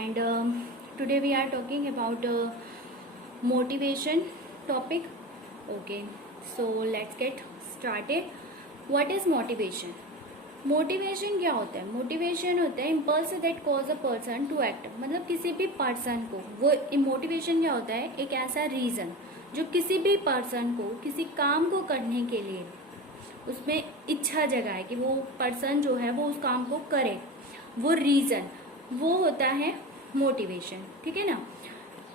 and today we are talking about motivation topic. Okay, so let's get started. What is motivation? Motivation क्या होता है? Motivation होता है impulse that cause a person to act. मतलब किसी भी person को वो मोटिवेशन क्या होता है? एक ऐसा रीज़न जो किसी भी पर्सन को किसी काम को करने के लिए उसमें इच्छा जगाए कि वो पर्सन जो है वो उस काम को करे. वो रीज़न वो होता है मोटिवेशन. ठीक है ना.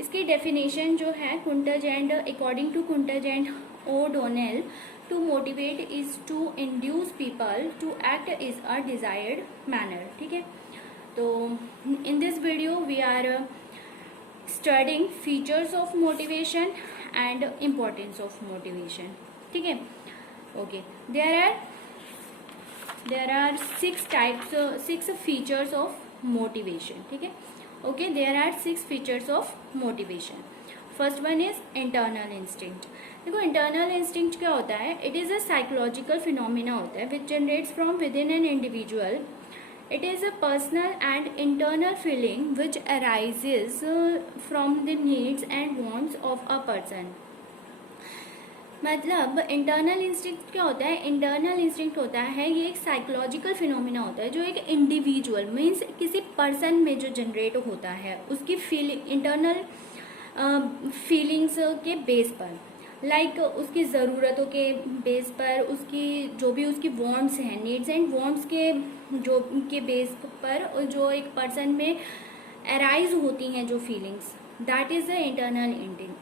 इसकी डेफिनेशन जो है Koontz and according to Koontz and O'Donnell, to motivate is to induce people to act is a desired manner. ठीक है. तो in this video we are studying features of motivation and importance of motivation. ठीक है. Okay, there are six features of motivation. ठीक है. Okay, there are 6 features of motivation. First one is internal instinct. देखो internal instinct क्या होता है? It is a psychological phenomena होता है which generates from within an individual. It is a personal and internal feeling which arises from the needs and wants of a person. मतलब internal instinct क्या होता है? Internal instinct होता है ये एक साइकोलॉजिकल फिनोमिना होता है जो एक इंडिविजुअल मीन्स किसी पर्सन में जो जनरेट होता है उसकी फीलिंग इंटरनल फीलिंग्स के बेस पर, लाइक उसकी ज़रूरतों के बेस पर, उसकी जो भी उसकी वांट्स हैं, नीड्स एंड वांट्स के जो के बेस पर जो एक पर्सन में अराइज होती हैं जो feelings, that is the internal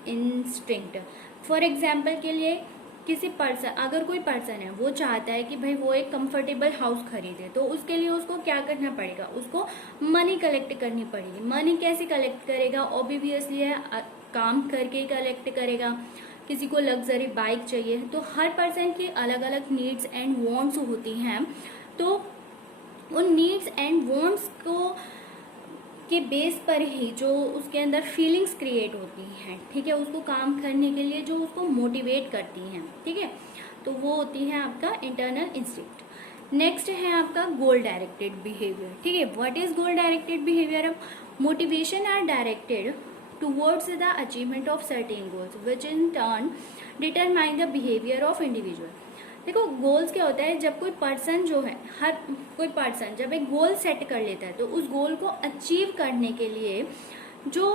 instinct. For example के लिए किसी पर्सन, अगर कोई पर्सन है वो चाहता है कि भाई वो एक कंफर्टेबल हाउस खरीदे, तो उसके लिए उसको क्या करना पड़ेगा? उसको मनी कलेक्ट करनी पड़ेगी. मनी कैसे कलेक्ट करेगा? ऑब्वियसली है काम करके कलेक्ट करेगा. किसी को लग्जरी बाइक चाहिए, तो हर पर्सन की अलग अलग नीड्स एंड वांट्स होती हैं. तो उन नीड्स एंड वांट्स को के बेस पर ही जो उसके अंदर फीलिंग्स क्रिएट होती हैं, ठीक है, उसको काम करने के लिए जो उसको मोटिवेट करती हैं. ठीक है. तो वो होती है आपका इंटरनल इंस्टिंक्ट. नेक्स्ट है आपका गोल डायरेक्टेड बिहेवियर. ठीक है. What is goal directed behaviour? Motivation are directed towards the achievement of certain goals which in turn determine the behaviour of individual. देखो गोल्स क्या होता है? जब कोई पर्सन जो है, हर कोई पर्सन जब एक गोल सेट कर लेता है तो उस गोल को अचीव करने के लिए जो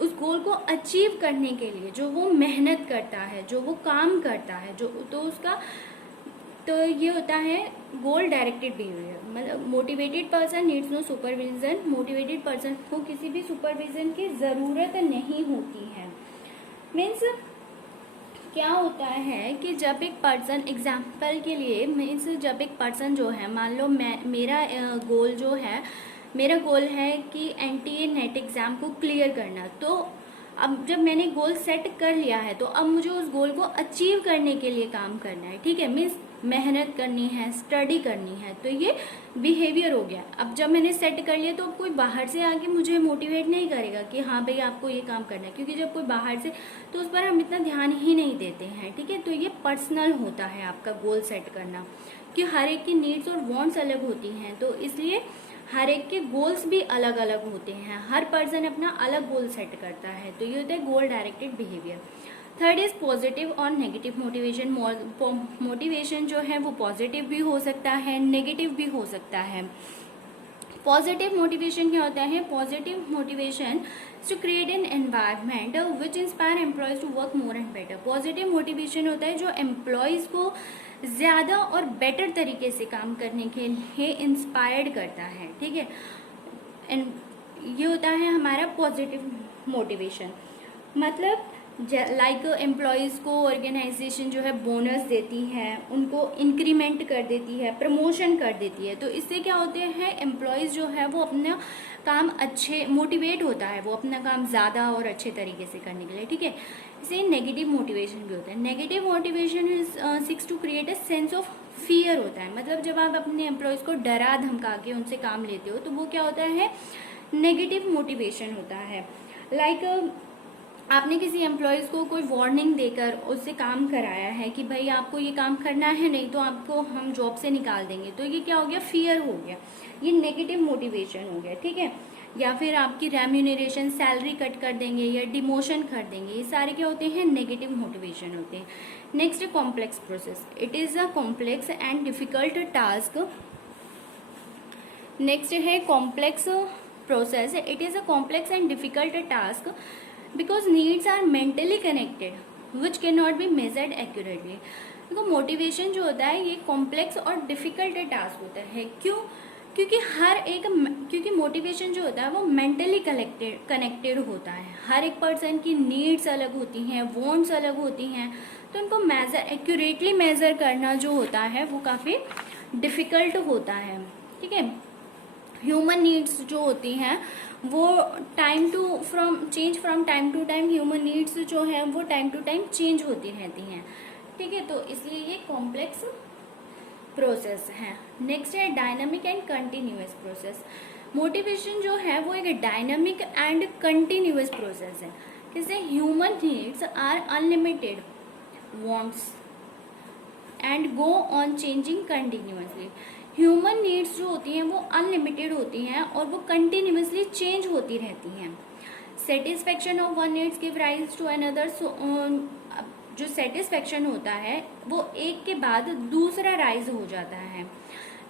उस गोल को अचीव करने के लिए जो वो मेहनत करता है, जो वो काम करता है, जो तो उसका तो ये होता है गोल डायरेक्टेड बिहेवियर. मतलब motivated person needs no supervision. Motivated person को किसी भी सुपरविजन की ज़रूरत नहीं होती है. मीन्स क्या होता है कि जब एक पर्सन, एग्जाम्पल के लिए मीन्स जब एक पर्सन जो है, मान लो मेरा गोल है कि एनटीए नेट एग्ज़ाम को क्लियर करना. तो अब जब मैंने गोल सेट कर लिया है तो अब मुझे उस गोल को अचीव करने के लिए काम करना है. ठीक है. मीन्स मेहनत करनी है, स्टडी करनी है. तो ये बिहेवियर हो गया. अब जब मैंने सेट कर लिया तो अब कोई बाहर से आके मुझे मोटिवेट नहीं करेगा कि हाँ भाई आपको ये काम करना है, क्योंकि जब कोई बाहर से, तो उस पर हम इतना ध्यान ही नहीं देते हैं. ठीक है. तो ये पर्सनल होता है आपका गोल सेट करना, कि हर एक की नीड्स और वांट्स अलग होती हैं, तो इसलिए हर एक के गोल्स भी अलग अलग होते हैं. हर पर्सन अपना अलग गोल सेट करता है. तो ये होता है goal directed behaviour. Third is positive और नेगेटिव मोटिवेशन. मोटिवेशन जो है वो पॉजिटिव भी हो सकता है, नेगेटिव भी हो सकता है. पॉजिटिव मोटिवेशन क्या होता है? Positive motivation to create an environment which inspire employees to work more and better. Positive motivation होता है जो एम्प्लॉयज़ को ज़्यादा और बेटर तरीके से काम करने के लिए इंस्पायर्ड करता है. ठीक है. एंड ये होता है हमारा पॉजिटिव मोटिवेशन. मतलब लाइक एम्प्लॉयज़ को ऑर्गेनाइजेशन जो है बोनस देती है, उनको इंक्रीमेंट कर देती है, प्रमोशन कर देती है. तो इससे क्या होते हैं? एम्प्लॉयज़ जो है वो अपना काम अच्छे मोटिवेट होता है, वो अपना काम ज़्यादा और अच्छे तरीके से करने के लिए. ठीक है. इसे नेगेटिव मोटिवेशन भी होता है. Negative motivation is seeks to create a sense of fear होता है. मतलब जब आप अपने एम्प्लॉयज़ को डरा धमका के उनसे काम लेते हो तो वो क्या होता है? नेगेटिव मोटिवेशन होता है. लाइक आपने किसी एम्प्लॉयज़ को कोई वार्निंग देकर उससे काम कराया है कि भाई आपको ये काम करना है, नहीं तो आपको हम जॉब से निकाल देंगे. तो ये क्या हो गया? फियर हो गया. ये नेगेटिव मोटिवेशन हो गया. ठीक है. या फिर आपकी रेम्यूनरेशन सैलरी कट कर देंगे या डिमोशन कर देंगे, ये सारे क्या होते हैं, नेगेटिव मोटिवेशन होते हैं। Next complex process, it is a complex and difficult task. Next है complex process, it is a complex and difficult task because needs are mentally connected which cannot be measured accurately. देखो motivation जो होता है ये complex और difficult task होता है। क्यों? क्योंकि मोटिवेशन जो होता है वो मेंटली कनेक्टेड होता है। हर एक पर्सन की नीड्स अलग होती हैं, वांट्स अलग होती हैं, तो उनको एक्यूरेटली मेजर करना जो होता है वो काफ़ी डिफ़िकल्ट होता है। ठीक है, ह्यूमन नीड्स जो होती हैं वो change from time to time, human needs जो है वो टाइम टू टाइम चेंज होती रहती हैं। ठीक है, तो इसलिए ये कॉम्प्लेक्स प्रोसेस है। नेक्स्ट है dynamic and continuous process. Motivation जो है वो एक डायनामिक एंड कंटिन्यूअस प्रोसेस है। जैसे human needs are unlimited wants and go on changing continuously. Human needs जो होती हैं वो अनलिमिटेड होती हैं और वो कंटिन्यूअसली चेंज होती रहती हैं। Satisfaction of one needs give rise to another. जो सेटिस्फेक्शन होता है वो एक के बाद दूसरा राइज हो जाता है।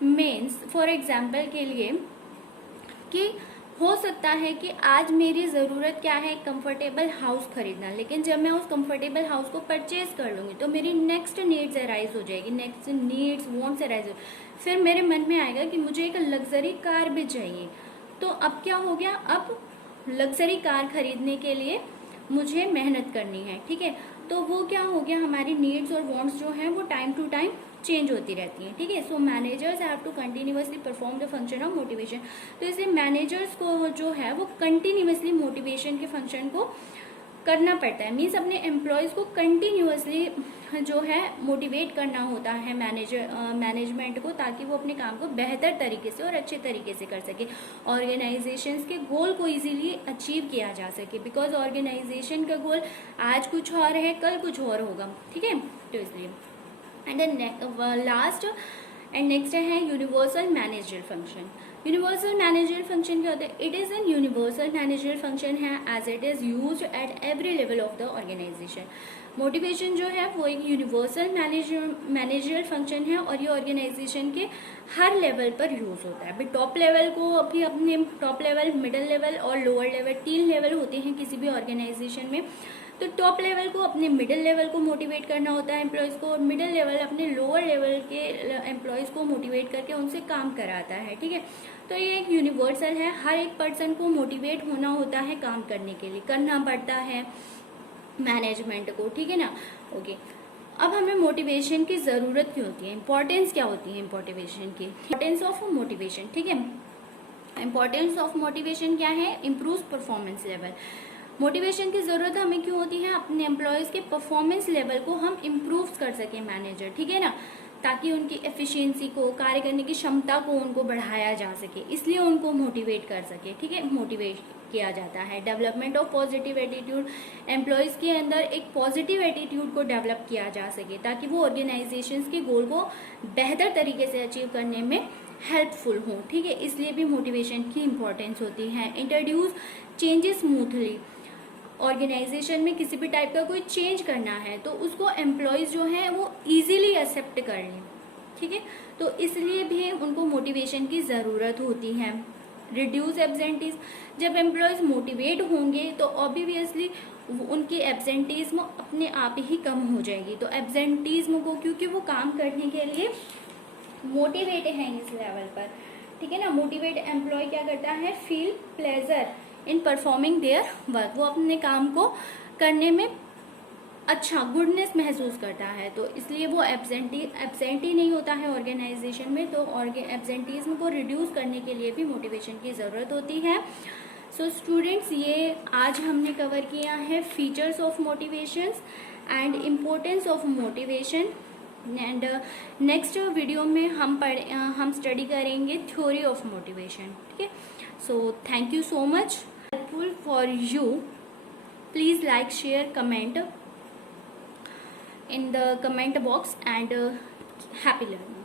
मीन्स फॉर एग्जाम्पल के लिए कि हो सकता है कि आज मेरी ज़रूरत क्या है, कंफर्टेबल हाउस खरीदना, लेकिन जब मैं उस कंफर्टेबल हाउस को परचेज कर लूँगी तो मेरी नेक्स्ट नीड्स अराइज हो जाएगी, नेक्स्ट नीड्स वांट्स अराइज हो, फिर मेरे मन में आएगा कि मुझे एक लग्जरी कार भी चाहिए। तो अब क्या हो गया, अब लग्जरी कार खरीदने के लिए मुझे मेहनत करनी है। ठीक है, तो वो क्या हो गया, हमारी नीड्स और वांट्स जो हैं वो टाइम टू टाइम चेंज होती रहती हैं। ठीक है, so managers have to continuously perform the function of motivation. तो इसलिए मैनेजर्स को जो है वो कंटिन्यूअसली मोटिवेशन के फंक्शन को करना पड़ता है। मीन्स अपने एम्प्लॉयज़ को कंटिन्यूअसली जो है मोटिवेट करना होता है मैनेजमेंट को, ताकि वो अपने काम को बेहतर तरीके से और अच्छे तरीके से कर सके, ऑर्गेनाइजेशंस के गोल को इजीली अचीव किया जा सके। बिकॉज ऑर्गेनाइजेशन का गोल आज कुछ और है, कल कुछ और होगा। ठीक है, तो इसलिए एंड लास्ट एंड नेक्स्ट है universal managerial function. Universal managerial function क्या होता है? It is an universal managerial function है as it is used at every level of the organisation. Motivation जो है वो एक यूनिवर्सल मैनेजरियल फंक्शन है और ये ऑर्गेनाइजेशन के हर लेवल पर यूज़ होता है। अभी टॉप लेवल को अभी अपने टॉप लेवल, मिडिल लेवल और लोअर लेवल, 3 लेवल होते हैं किसी भी ऑर्गेनाइजेशन में। तो टॉप लेवल को अपने मिडिल लेवल को मोटिवेट करना होता है एम्प्लॉयज़ को, और मिडिल लेवल अपने लोअर लेवल के एम्प्लॉयज़ को मोटिवेट करके उनसे काम कराता है। ठीक है, तो ये एक यूनिवर्सल है, हर एक पर्सन को मोटिवेट होना होता है काम करने के लिए, करना पड़ता है मैनेजमेंट को। ठीक है ना, ओके। अब हमें मोटिवेशन की ज़रूरत क्यों होती है, इंपॉर्टेंस क्या होती है मोटिवेशन की, इंपॉर्टेंस ऑफ मोटिवेशन। ठीक है, इंपॉर्टेंस ऑफ मोटिवेशन क्या है, इम्प्रूव परफॉर्मेंस लेवल। मोटिवेशन की ज़रूरत हमें क्यों होती है, अपने एम्प्लॉयज़ के परफॉर्मेंस लेवल को हम इम्प्रूव कर सकें मैनेजर। ठीक है ना, ताकि उनकी एफिशिएंसी को, कार्य करने की क्षमता को उनको बढ़ाया जा सके, इसलिए उनको मोटिवेट कर सके। ठीक है, मोटिवेट किया जाता है। Development of positive attitude, employees के अंदर एक पॉजिटिव एटीट्यूड को डेवलप किया जा सके ताकि वो ऑर्गेनाइजेशंस के गोल को बेहतर तरीके से अचीव करने में हेल्पफुल हो। ठीक है, इसलिए भी मोटिवेशन की इम्पोर्टेंस होती है। इंट्रोड्यूस चेंजेस स्मूथली, ऑर्गेनाइजेशन में किसी भी टाइप का कोई चेंज करना है तो उसको एम्प्लॉयज़ जो हैं वो इजीली एक्सेप्ट कर लें। ठीक है, तो इसलिए भी उनको मोटिवेशन की ज़रूरत होती है। रिड्यूस एब्सेंटीज, जब एम्प्लॉयज़ मोटिवेट होंगे तो ऑब्वियसली उनकी एब्सेंटीज़म अपने आप ही कम हो जाएगी। तो एब्सेंटीज़म को, क्योंकि वो काम करने के लिए मोटिवेट हैं इस लेवल पर, ठीक है ना, मोटिवेट एम्प्लॉय क्या करता है, feel pleasure in performing their work, वो अपने काम को करने में अच्छा गुडनेस महसूस करता है, तो इसलिए वो एब्सेंटी नहीं होता है ऑर्गेनाइजेशन में। तो एब्सेंटीज़म को रिड्यूस करने के लिए भी मोटिवेशन की ज़रूरत होती है। सो स्टूडेंट्स, ये आज हमने कवर किया है features of motivations and importance of motivation. And next video में हम स्टडी करेंगे थ्योरी ऑफ मोटिवेशन। ठीक है, so thank you so much, helpful for you. Please like, share, comment in the comment box and happy learning.